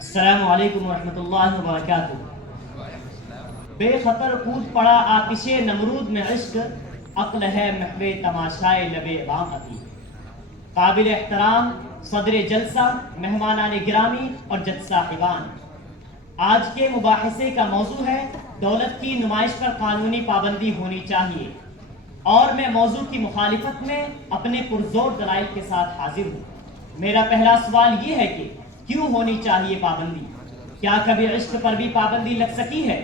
السلام علیکم ورحمۃ اللہ وبرکاتہ۔ بے خطر کود پڑا آتش نمرود میں عشق، عقل ہے محو تماشائے لب بام عتی۔ قابل احترام صدر جلسہ، مہمانان گرامی اور جج صاحبان، آج کے مباحثے کا موضوع ہے دولت کی نمائش پر قانونی پابندی ہونی چاہیے، اور میں موضوع کی مخالفت میں اپنے پرزور دلائل کے ساتھ حاضر ہوں۔ میرا پہلا سوال یہ ہے کہ کیوں ہونی چاہیے پابندی؟ کیا کبھی عشق پر بھی پابندی لگ سکی ہے؟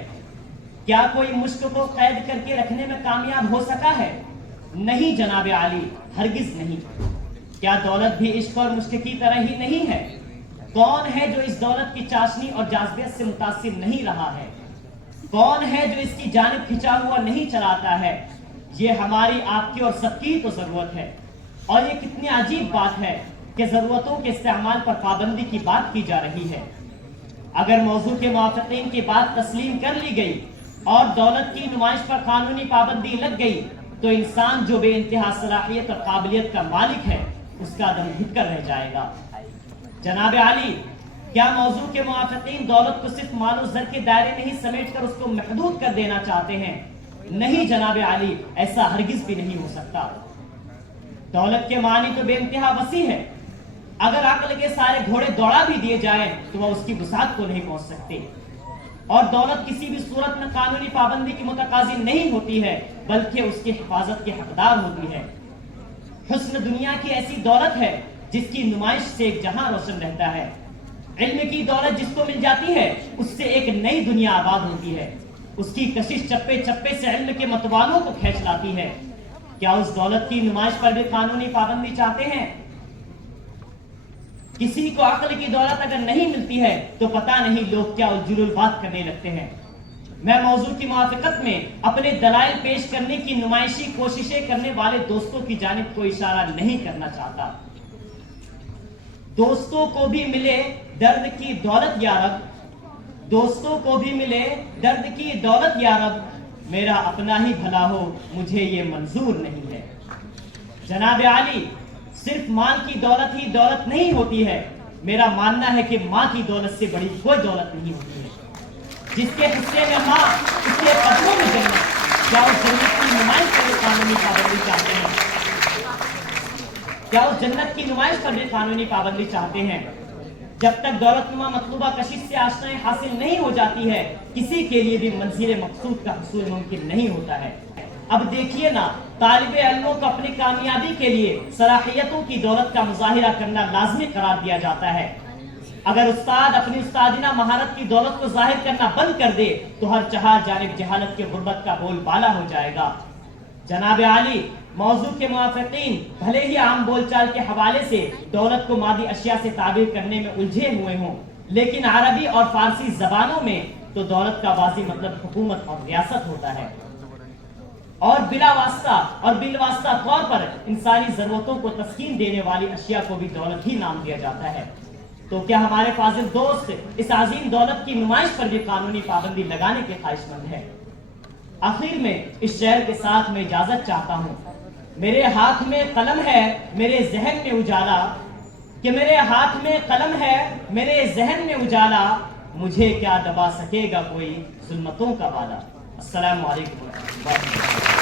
کیا کوئی مشق کو قید کر کے رکھنے میں کامیاب ہو سکا ہے؟ نہیں جناب عالی، ہرگز نہیں۔ کیا دولت بھی عشق اور مشق کی طرح ہی نہیں ہے؟ کون ہے جو اس دولت کی چاشنی اور جاذبیت سے متاثر نہیں رہا ہے؟ کون ہے جو اس کی جانب کھنچا ہوا نہیں چلاتا ہے؟ یہ ہماری، آپ کی اور سب کی تو ضرورت ہے۔ اور یہ کتنی عجیب بات ہے کہ ضرورتوں کے استعمال پر پابندی کی بات کی جا رہی ہے۔ اگر موضوع کے موافقین کی بات تسلیم کر لی گئی اور دولت کی نمائش پر قانونی پابندی لگ گئی تو انسان جو بے انتہا صلاحیت اور قابلیت کا مالک ہے اس کا دم گھٹ کر رہ جائے گا۔ جناب عالی، کیا موضوع کے موافقین دولت کو صرف مال و زر کے دائرے میں ہی سمیٹ کر اس کو محدود کر دینا چاہتے ہیں؟ نہیں جناب عالی، ایسا ہرگز بھی نہیں ہو سکتا۔ دولت کے معنی تو بے انتہا وسیع ہے۔ اگر عقل کے سارے گھوڑے دوڑا بھی دیے جائیں تو وہ اس کی وسعت کو نہیں پہنچ سکتے۔ اور دولت کسی بھی صورت میں قانونی پابندی کی متقاضی نہیں ہوتی ہے، بلکہ اس کی حفاظت کی حقدار ہوتی ہے۔ حسن دنیا کی ایسی دولت ہے جس کی نمائش سے ایک جہاں روشن رہتا ہے۔ علم کی دولت جس کو مل جاتی ہے اس سے ایک نئی دنیا آباد ہوتی ہے۔ اس کی کشش چپے چپے سے علم کے متوالوں کو کھینچ لاتی ہے۔ کیا اس دولت کی نمائش پر بھی قانونی پابندی چاہتے ہیں؟ کسی کو عقل کی دولت اگر نہیں ملتی ہے تو پتہ نہیں لوگ کیا الجلول بات کرنے لگتے ہیں۔ میں موضوع کی موافقت میں اپنے دلائل پیش کرنے کی نمائشی کوششیں کرنے والے دوستوں کی جانب کوئی اشارہ نہیں کرنا چاہتا۔ دوستوں کو بھی ملے درد کی دولت یا رب، دوستوں کو بھی ملے درد کی دولت یا رب، میرا اپنا ہی بھلا ہو مجھے یہ منظور نہیں ہے۔ جناب عالی، صرف مال کی دولت ہی دولت نہیں ہوتی ہے۔ میرا ماننا ہے کہ ماں کی دولت سے بڑی کوئی دولت نہیں ہوتی ہے۔ جس کے حصے میں ماں، اس کے قدموں میں جنت۔ کیا اس جنت کی نمائش پر بھی قانونی پابندی چاہتے ہیں؟ کیا اس جنت کی نمائش پر بھی قانونی پابندی چاہتے ہیں؟ جب تک دولت نما مطلوبہ کشش سے آشنائی حاصل نہیں ہو جاتی ہے، کسی کے لیے بھی منزل مقصود کا حصول ممکن نہیں ہوتا ہے۔ اب دیکھیے نا، طالب علموں کو اپنی کامیابی کے لیے صلاحیتوں کی دولت کا مظاہرہ کرنا لازمی قرار دیا جاتا ہے۔ اگر استاد اپنی استادانہ مہارت کی دولت کو ظاہر کرنا بند کر دے تو ہر چہار جانب جہالت کے غربت کا بول بالا ہو جائے گا۔ جناب عالی، موضوع کے موافقین بھلے ہی عام بول چال کے حوالے سے دولت کو مادی اشیاء سے تعبیر کرنے میں الجھے ہوئے ہوں، لیکن عربی اور فارسی زبانوں میں تو دولت کا واضح مطلب حکومت اور ریاست ہوتا ہے، اور بلا واسطہ اور بالواسطہ طور پر انسانی ضرورتوں کو تسکین دینے والی اشیاء کو بھی دولت ہی نام دیا جاتا ہے۔ تو کیا ہمارے فاضل دوست اس عظیم دولت کی نمائش پر بھی قانونی پابندی لگانے کے خواہش مند ہے؟ آخر میں اس شعر کے ساتھ میں اجازت چاہتا ہوں۔ میرے ہاتھ میں قلم ہے میرے ذہن میں اجالا، کہ میرے ہاتھ میں قلم ہے میرے ذہن میں اجالا، مجھے کیا دبا سکے گا کوئی ظلمتوں کا بالا۔ السلام علیکم ورحمۃ اللہ۔